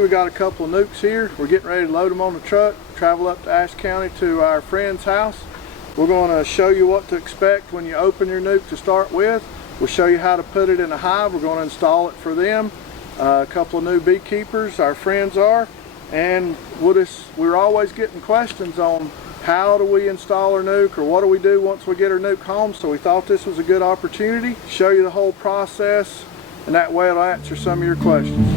We got a couple of nukes here. We're getting ready to load them on the truck, travel up to Ashe County to our friend's house. We're going to show you what to expect when you open your nuke to start with. We'll show you how to put it in a hive. We're going to install it for them. A couple of new beekeepers, our friends are, and we're always getting questions on how do we install our nuke or what do we do once we get our nuke home. So we thought this was a good opportunity to show you the whole process, and that way it'll answer some of your questions.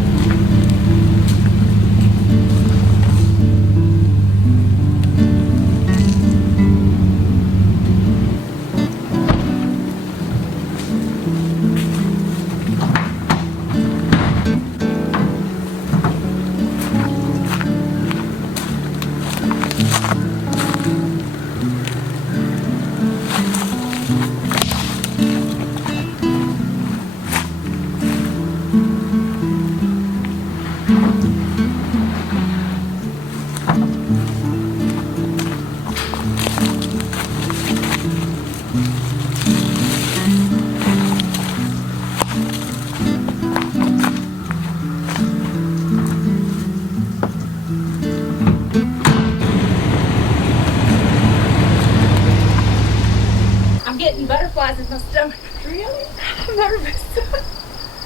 Getting butterflies in my stomach. Really? I'm nervous.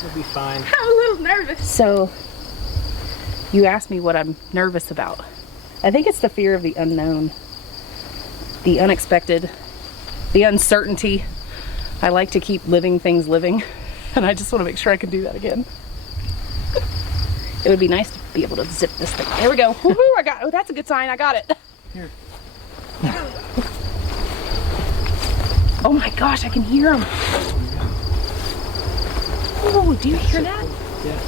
You'll be fine. I'm a little nervous. So, you asked me what I'm nervous about. I think it's the fear of the unknown, the unexpected, the uncertainty. I like to keep living things living, and I just want to make sure I can do that again. It would be nice to be able to zip this thing. There we go. Woohoo! I got. Oh, that's a good sign. I got it. Here. Oh my gosh, I can hear them. Oh, do you hear that? Yeah.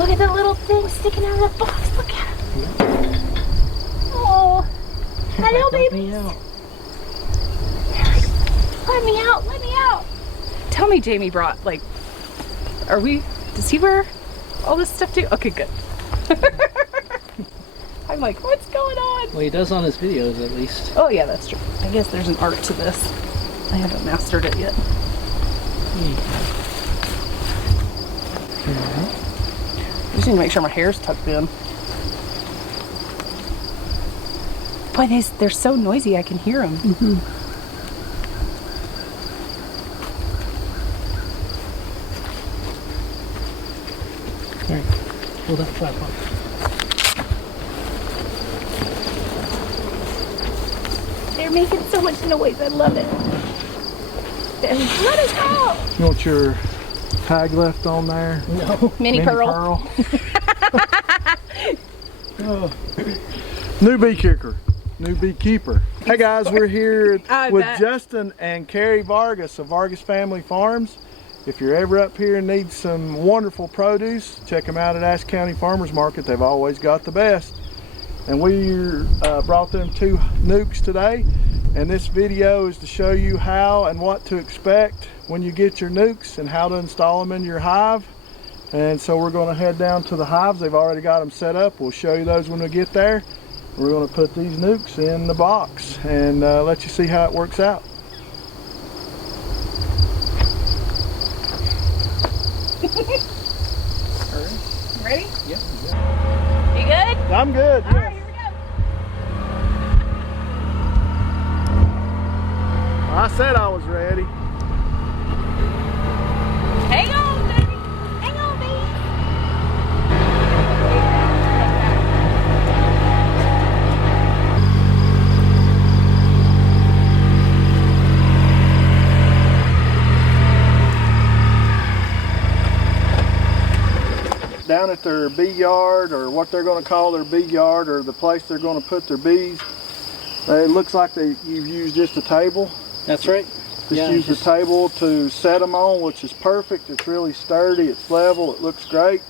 Look at the little thing sticking out of the box. Look at it. Yeah. Oh, hello, baby. Let me out. Let me out. Tell me Jamie brought, like, does he wear all this stuff too? Okay, good. I'm like, what's going on? Well, he does on his videos, at least. Oh yeah, that's true. I guess there's an art to this. I haven't mastered it yet. I just need to make sure my hair's tucked in. Boy, they're so noisy, I can hear them. Mm-hmm. All right, pull that flap up. They're making so much noise. I love it. Let us out. You want your tag left on there? No. Mini Pearl. Oh. New beekeeper. Hey guys, we're here with Justin and Carrie Vargas of Vargas Family Farms. If you're ever up here and need some wonderful produce, check them out at Ashe County Farmers Market. They've always got the best. And we brought them 2 nukes today, and this video is to show you how and what to expect when you get your nukes and how to install them in your hive. And so we're going to head down to the hives. They've already got them set up. We'll show you those when we get there. We're going to put these nukes in the box and let you see how it works out. Ready? Yep. You good? I'm good. All right, here we go. I said I was ready. Hang on, baby. Hang on, baby. Down at their bee yard, or what they're going to call their bee yard, or the place they're going to put their bees, it looks like you've used just a table. That's right. Use the table to set them on, which is perfect. It's really sturdy, it's level, it looks great.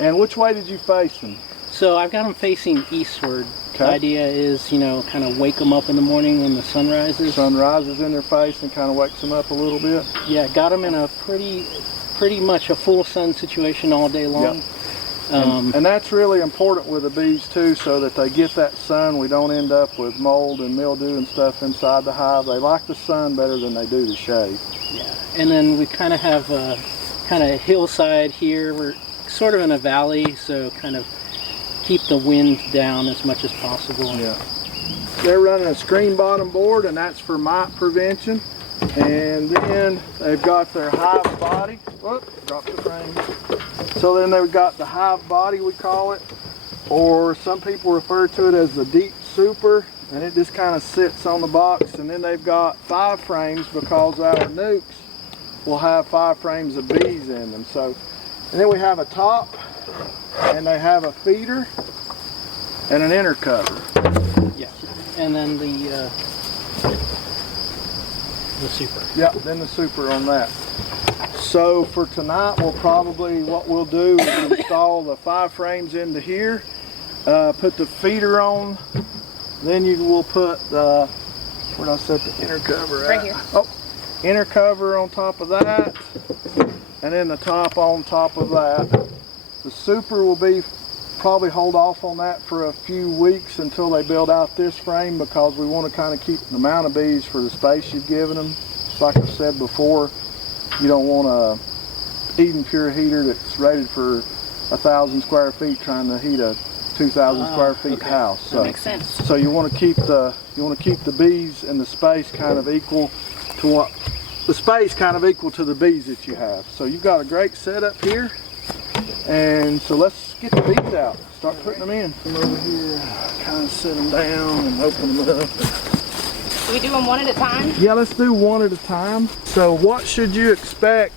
And which way did you face them? So I've got them facing eastward. Okay. The idea is, you know, kind of wake them up in the morning when the sun rises. Sun rises in their face and kind of wakes them up a little bit. Yeah, got them in a pretty much a full sun situation all day long. Yep. And that's really important with the bees too, so that they get that sun. We don't end up with mold and mildew and stuff inside the hive. They like the sun better than they do the shade. Yeah, and then we kind of have a kind of hillside here. We're sort of in a valley, so kind of keep the wind down as much as possible. Yeah. They're running a screen bottom board, and that's for mite prevention. And then they've got their hive body. Whoop, dropped the frame. So then they've got the hive body, we call it, or some people refer to it as the deep super, and it just kind of sits on the box. And then they've got 5 frames because our nukes will have 5 frames of bees in them. So, and then we have a top, and they have a feeder and an inner cover. Yeah, and then the super. Yeah, then the super on that. So for tonight, what we'll do is install the 5 frames into here, put the feeder on, then you will put the, where did I set the inner cover at? Right here. Oh, inner cover on top of that, and then the top on top of that. The super will be, probably hold off on that for a few weeks until they build out this frame, because we want to kind of keep the amount of bees for the space you've given them. Just like I said before, you don't want a Eden Pure heater that's rated for 1,000 square feet trying to heat a 2,000 square feet house. So, that makes sense. So you want to keep the bees and the space kind of equal to the bees that you have. So you've got a great setup here, and so let's get the bees out. Start putting them in. Come over here, kind of set them down and open them up. Do we do them one at a time? Yeah, let's do one at a time. So what should you expect?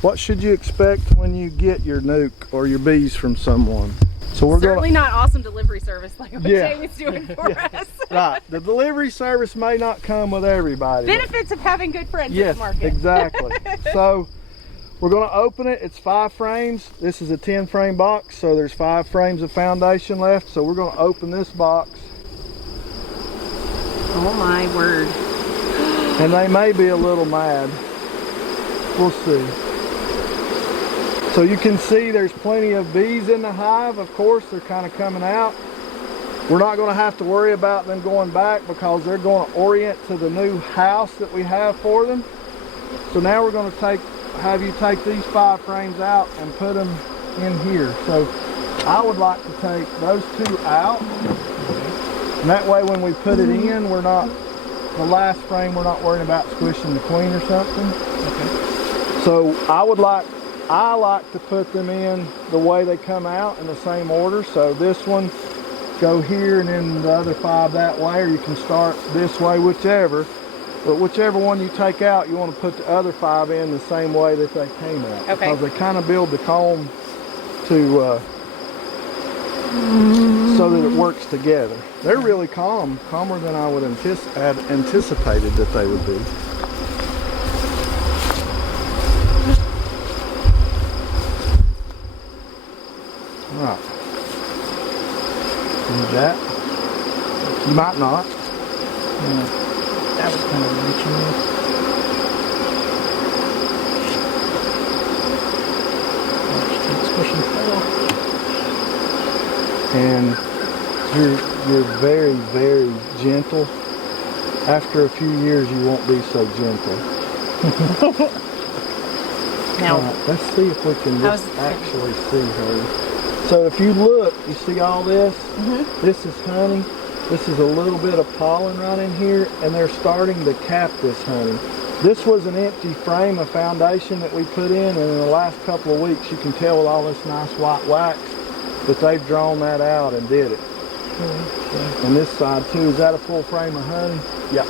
What should you expect when you get your nuke or your bees from someone? So we're certainly not awesome delivery service like what Yeah. Jamie's doing for us. Right. The delivery service may not come with everybody. Benefits of having good friends Yes, at the market. exactly. So we're going to open it. It's 5 frames. This is a 10 frame box, so there's 5 frames of foundation left. So we're going to open this box. Oh my word. And they may be a little mad. We'll see. So you can see there's plenty of bees in the hive. Of course, they're kind of coming out. We're not going to have to worry about them going back because they're going to orient to the new house that we have for them. So now we're going to have you take these 5 frames out and put them in here. So I would like to take those 2 out. And that way when we put it in, the last frame, we're not worrying about squishing the queen or something. Okay. So I like to put them in the way they come out in the same order. So this one, go here, and then the other 5 that way, or you can start this way, whichever. But whichever one you take out, you want to put the other 5 in the same way that they came out. Okay. Because they kind of build the comb to so that it works together. They're really calmer than I would had anticipated that they would be. All right. Need that? You might not. Yeah. That was kind of reaching there. And you're very, very gentle. After a few years, you won't be so gentle. Now, let's see if we can just actually see her. So if you look, you see all this? Mm-hmm. This is honey. This is a little bit of pollen right in here, and they're starting to cap this honey. This was an empty frame of foundation that we put in, and in the last couple of weeks, you can tell with all this nice white wax that they've drawn that out and did it. Mm-hmm. And this side too, is that a full frame of honey? Yeah.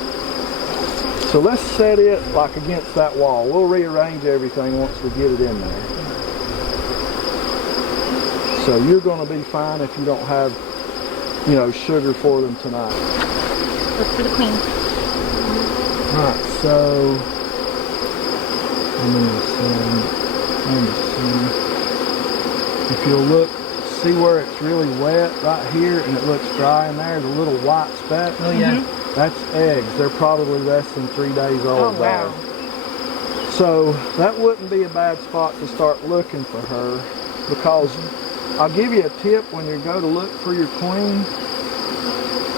So let's set it like against that wall. We'll rearrange everything once we get it in there. So you're going to be fine if you don't have, sugar for them tonight. look for the queen. Alright, so I'm in the sun. If you'll look, see where it's really wet right here and it looks dry in there, the little white speck. Oh yeah. That's eggs. They're probably less than 3 days old. Oh wow. There. So that wouldn't be a bad spot to start looking for her, because I'll give you a tip when you go to look for your queen.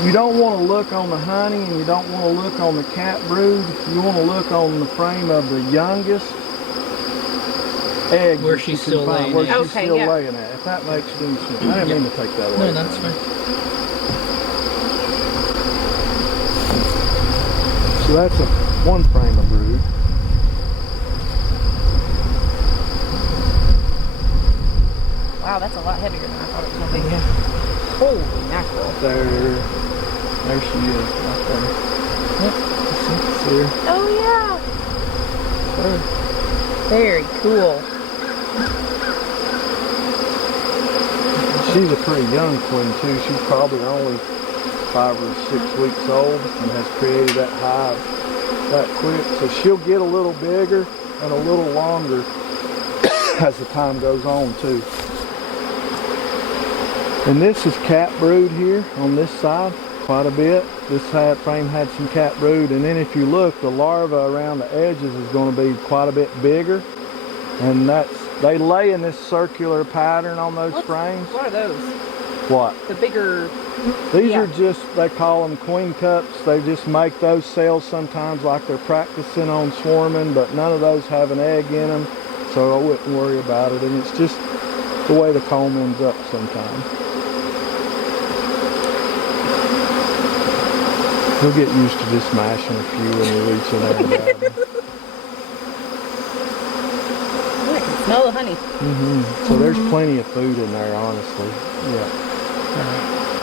You don't want to look on the honey and you don't want to look on the cat brood. You want to look on the frame of the youngest eggs Where that she's you can still find, laying where eggs. she's Okay, still yeah. laying at. If that makes any sense. I didn't mean to take that away. No, that's fine. So that's one frame of brood. Wow, that's a lot heavier than I thought it was going to be. Holy mackerel. There she is, right there. Yep, see her. Oh, yeah. There. Very cool. She's a pretty young queen too. She's probably only 5 or 6 weeks old and has created that hive that quick. So she'll get a little bigger and a little longer as the time goes on too. And this is cat brood here on this side quite a bit. This frame had some cat brood, and then if you look, the larva around the edges is going to be quite a bit bigger, and they lay in this circular pattern on those frames. What are those? What? The bigger... These are just, they call them queen cups. They just make those cells sometimes like they're practicing on swarming, but none of those have an egg in them, so I wouldn't worry about it. And it's just the way the comb ends up sometimes. You'll get used to just mashing a few when you reach in there and grab them. I can smell the honey. So there's plenty of food in there, honestly. Yeah.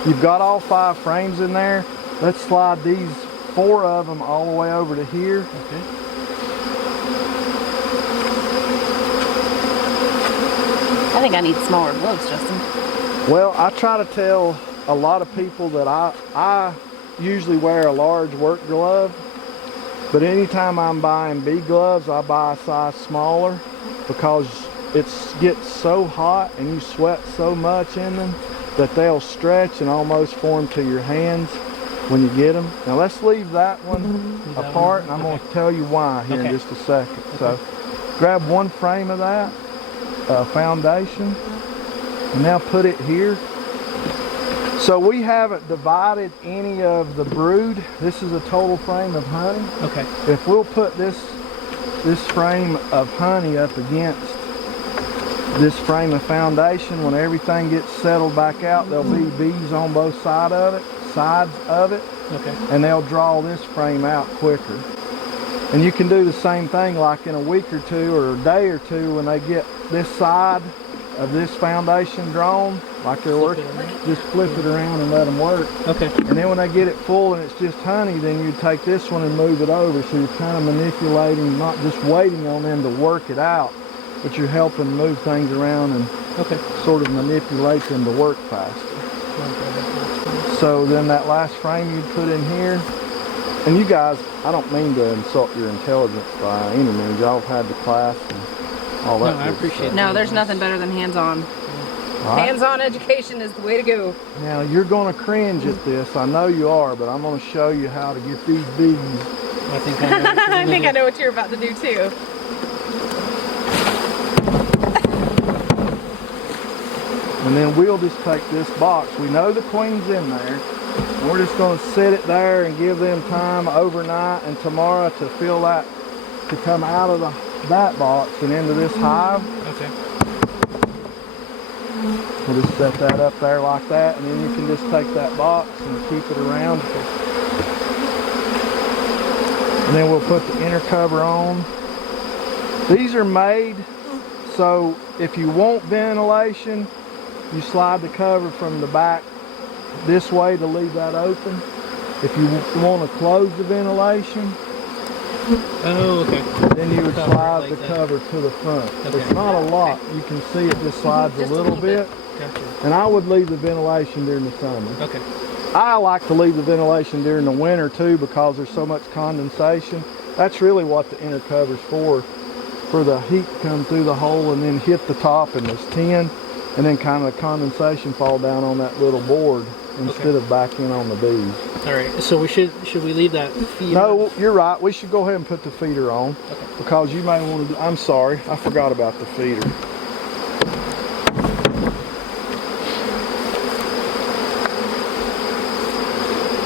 You've got all 5 frames in there. Let's slide these 4 of them all the way over to here. Okay. I think I need smaller gloves, Justin. Well, I try to tell a lot of people that I usually wear a large work glove, but anytime I'm buying bee gloves, I buy a size smaller because it gets so hot and you sweat so much in them that they'll stretch and almost form to your hands when you get them. Now let's leave that one apart, and I'm going to tell you why here in just a second. So grab 1 frame of that foundation and now put it here. So we haven't divided any of the brood. This is a total frame of honey. Okay. If we'll put this frame of honey up against this frame of foundation, when everything gets settled back out, there'll be bees on both sides of it. Okay. And they'll draw this frame out quicker. And you can do the same thing like in a week or 2 or a day or 2 when they get this side of this foundation drawn, like they're working, just flip it around and let them work. Okay. And then when they get it full and it's just honey, then you take this one and move it over. So you're kind of manipulating, not just waiting on them to work it out, but you're helping move things around and sort of manipulate them to work faster. So then that last frame you'd put in here. And you guys, I don't mean to insult your intelligence by any means. Y'all have had the class and all that. No, I appreciate it. No, there's nothing better than hands-on. Right. Hands-on education is the way to go. Now you're going to cringe at this. I know you are, but I'm going to show you how to get these bees. I think I know what you're I think do. I know what you're about to do too. And then we'll just take this box. We know the queen's in there. And we're just going to set it there and give them time overnight and tomorrow to fill that, to come out of that box and into this hive. Okay. We'll just set that up there like that, and then you can just take that box and keep it around. And then we'll put the inner cover on. These are made so if you want ventilation, you slide the cover from the back this way to leave that open. If you want to close the ventilation, then you would slide the cover to the front. It's not a lot. You can see it just slides a little bit. Gotcha. And I would leave the ventilation during the summer. Okay. I like to leave the ventilation during the winter too because there's so much condensation. That's really what the inner cover's for the heat to come through the hole and then hit the top in this tin, and then kind of the condensation fall down on that little board instead of back in on the bees. All right. So should we leave that feeder? No, you're right. We should go ahead and put the feeder on because you may want to. I'm sorry, I forgot about the feeder.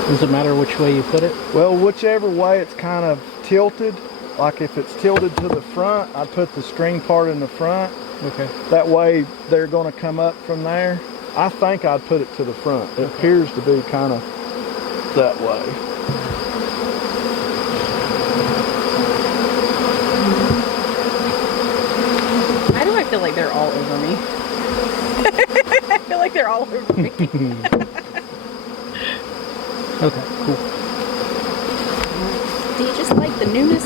Does it matter which way you put it? Well, whichever way it's kind of tilted, like if it's tilted to the front, I put the screen part in the front. Okay. That way they're going to come up from there. I think I'd put it to the front. It appears to be kind of that way. Why do I feel like they're all over me? I feel like they're all over me. Okay, cool. Do you just like the newness?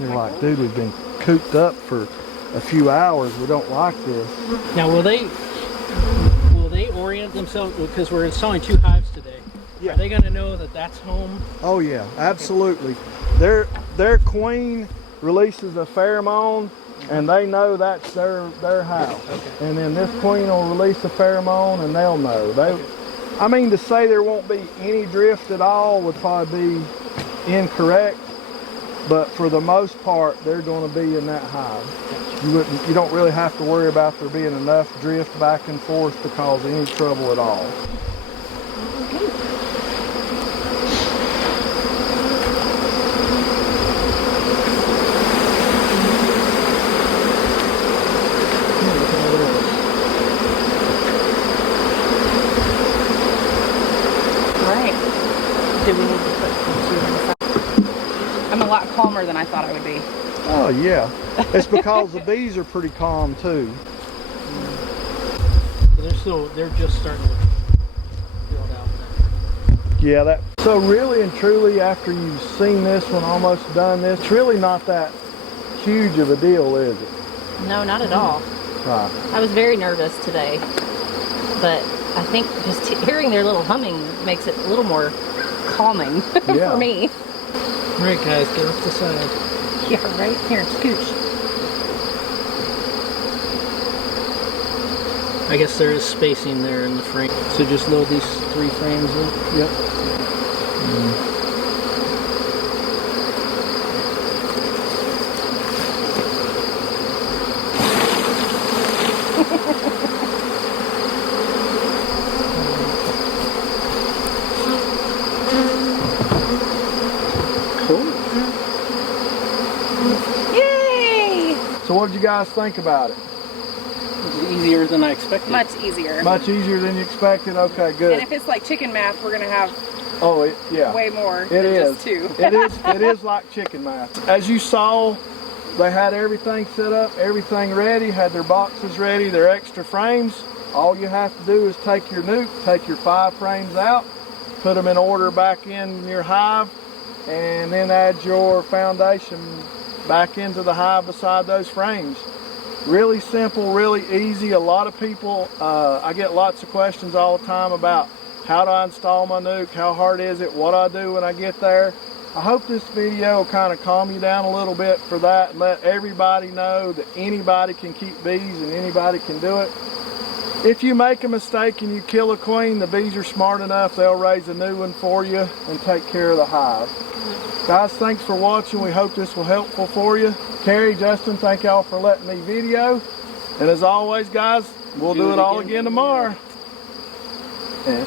You're like, dude, we've been cooped up for a few hours. We don't like this. Now, will they orient themselves, because we're installing 2 hives today? Yeah. Are they going to know that that's home? Oh yeah, absolutely. Their queen releases a pheromone, and they know that's their house. Okay. And then this queen will release a pheromone, and they'll know. I mean, to say there won't be any drift at all would probably be incorrect, but for the most part, they're going to be in that hive. You don't really have to worry about there being enough drift back and forth to cause any trouble at all. Do we need to put computer in the side? I'm a lot calmer than I thought I would be. Oh yeah, it's because the bees are pretty calm too. So they're just starting to build out there. Yeah, so really and truly, after you've seen this one, almost done this, it's really not that huge of a deal, is it? No, not at all. Right. I was very nervous today, but I think just hearing their little humming makes it a little more calming for me. All right, guys, get off the side. Yeah, right here, scooch. I guess there is spacing there in the frame. So just load these 3 frames in. Yep. So what did you guys think about it? It was easier than I expected. Much easier. Much easier than you expected? Okay, good. And if it's like chicken math, we're going to have yeah. way more It than is. just 2. It is like chicken math. As you saw, they had everything set up, everything ready, had their boxes ready, their extra frames. All you have to do is take your nuke, take your 5 frames out, put them in order back in your hive, and then add your foundation back into the hive beside those frames. Really simple, really easy. A lot of people, I get lots of questions all the time about how do I install my nuke, how hard is it, what do I do when I get there. I hope this video will kind of calm you down a little bit for that and let everybody know that anybody can keep bees and anybody can do it. If you make a mistake and you kill a queen, the bees are smart enough, they'll raise a new one for you and take care of the hive. Guys, thanks for watching. We hope this was helpful for you. Carrie, Justin, thank y'all for letting me video. And as always, guys, we'll do it all again tomorrow. Yeah.